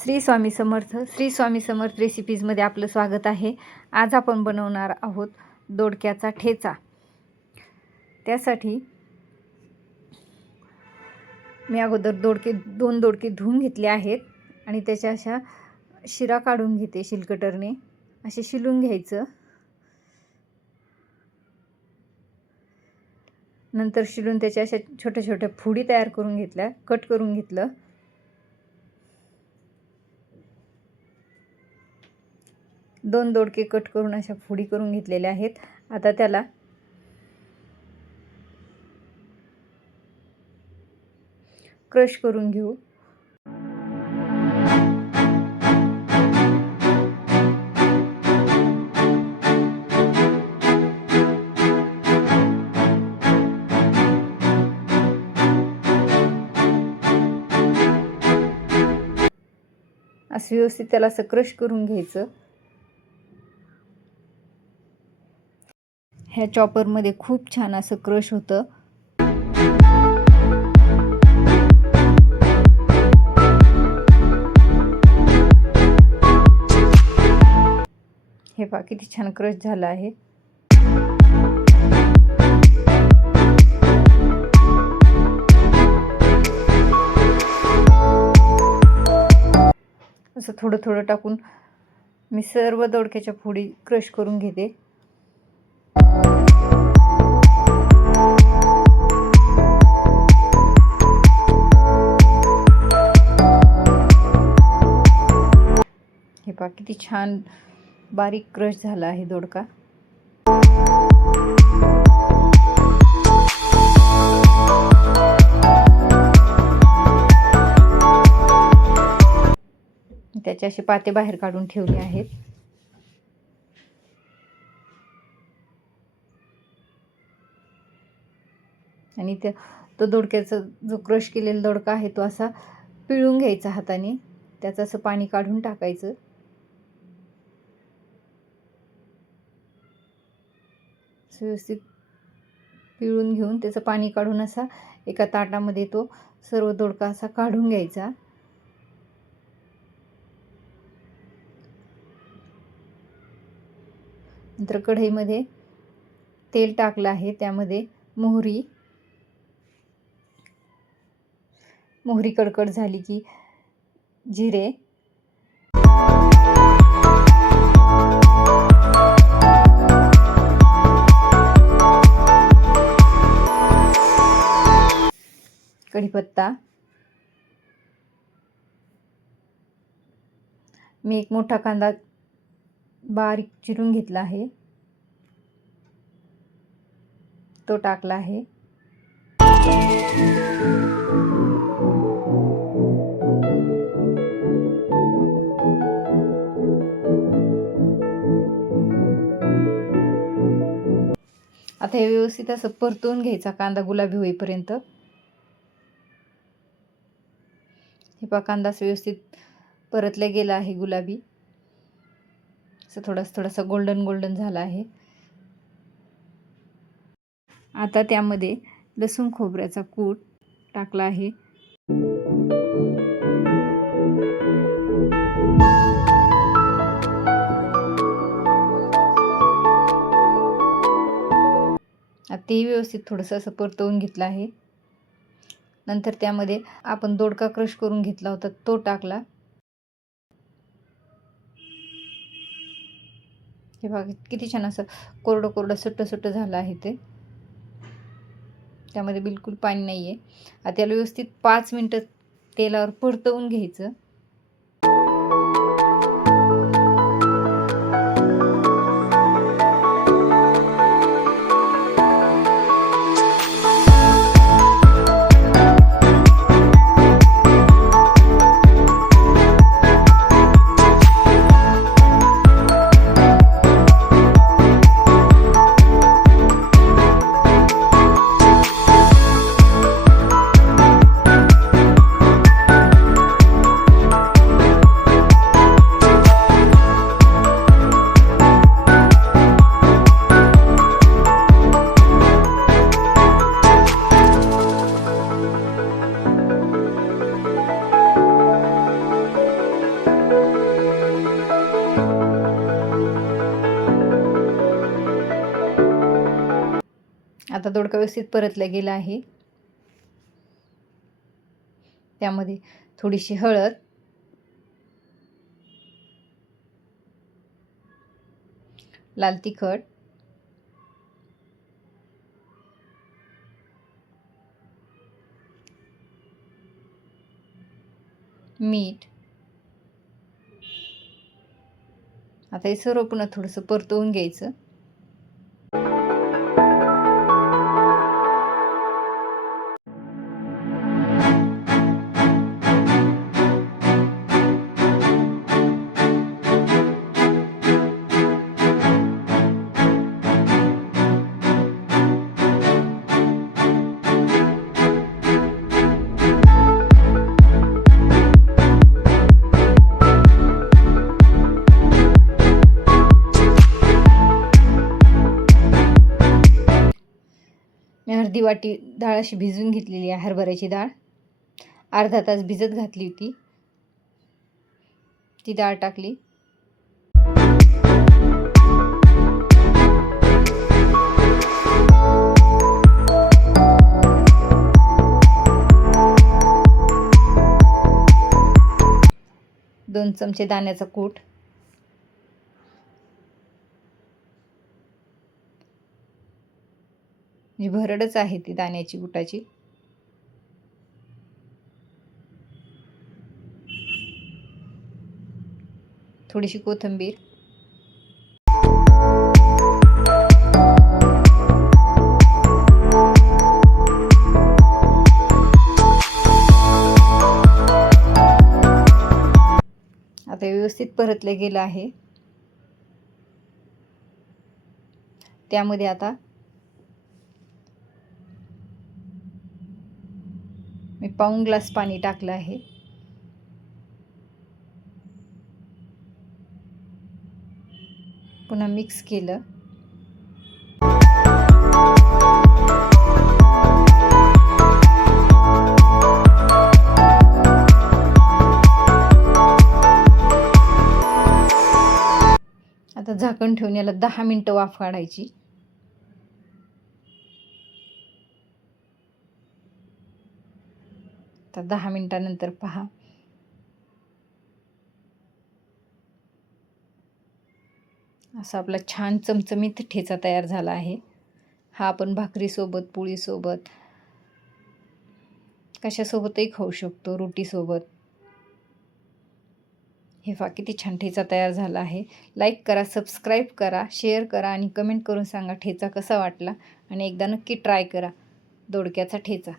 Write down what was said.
श्री स्वामी समर्थ. श्री स्वामी समर्थ रेसिपीजमध्ये आपलं स्वागत आहे. आज आपण बनवणार आहोत दोडक्याचा ठेचा. त्यासाठी मी अगोदर दोन दोडके धुवून घेतले आहेत आणि त्याच्या अशा शिरा काढून घेते शिलकटरने. असे शिलून घ्यायचं. नंतर शिलून त्याच्या अशा छोट्या छोट्या फोडी तयार करून घेतल्या, कट करून घेतलं. दोन दोडके कट करून अशा फोडी करून घेतलेल्या आहेत. आता त्याला क्रश करून घेऊ. असं व्यवस्थित त्याला असं क्रश करून घ्यायचं. ह्या चॉपरमध्ये खूप छान असं क्रश होतं. हे पहा किती छान क्रश झालं आहे. असं थोडं थोडं टाकून मी सर्व दोडक्याच्या फोडी क्रश करून घेते. हे पहा किती छान बारीक क्रश झाला आहे दोडका. त्याचे असे पाते बाहेर काढून ठेवले आहेत. आणि तो दोडक्याचा जो क्रश केलेला दोडका आहे तो असा पिळून घ्यायचा हाताने. त्याचं असं पाणी काढून टाकायचं. व्यवस्थित पिळून घेऊन त्याचं पाणी काढून असा एका ताटामध्ये तो सर्व दोडका असा काढून घ्यायचा. नंतर कढईमध्ये तेल टाकलं आहे. त्यामध्ये मोहरी कडकड झाली की जिरे, कढीपत्ता, मी एक मोठा कांदा बारीक चिरून घेतला आहे तो टाकला आहे. आता हे व्यवस्थित असं परतवून घ्यायचा कांदा गुलाबी होईपर्यंत. हे पहा कांदा असं व्यवस्थित परतला गेला आहे गुलाबी. असं थोडासा गोल्डन झाला आहे. आता त्यामध्ये लसूण खोबऱ्याचा कूट टाकला आहे. ते व्यवस्थित थोडंसं असं परतवून घेतलं आहे. नंतर त्यामध्ये आपण दोडका क्रश करून घेतला होता तो टाकला. हे बघा किती छान असं कोरडं सुट्ट झालं आहे ते. त्यामध्ये बिलकुल पाणी नाही आहे. आता त्याला व्यवस्थित 5 मिनटं तेलावर परतवून घ्यायचं. आता दोडका व्यवस्थित परतला गेला आहे. त्यामध्ये थोडीशी हळद, लाल तिखट, मीठ. आता हे सर्व पुन्हा थोडंसं परतवून घ्यायचं. मी अर्धी वाटी डाळ अशी भिजवून घेतलेली आहे. हरभऱ्याची डाळ अर्धा तास भिजत घातली होती. ती डाळ टाकली. दोन चमचे दाण्याचा कूट, जी भरडच आहे ती दाण्याची कुटाची. थोडीशी कोथिंबीर, आता व्यवस्थित परतले गेलं आहे. त्यामध्ये आता मी पाऊण ग्लास पाणी टाकलं आहे. पुन्हा मिक्स केलं. आता झाकण ठेवून याला 10 मिनिटं वाफ काढायची. तर 10 मिनिटानंतर पहा, असा आपला छान चमचमीत ठेचा तयार झाला आहे. हा आपण भाकरीसोबत, पोळीसोबत, कशासोबतही खाऊ शकतो, रोटीसोबत. हे पहा किती छान ठेचा तयार झाला आहे. लाईक करा, सबस्क्राईब करा, शेअर करा आणि कमेंट करून सांगा ठेचा कसा वाटला. आणि एकदा नक्की ट्राय करा दोडक्याचा ठेचा.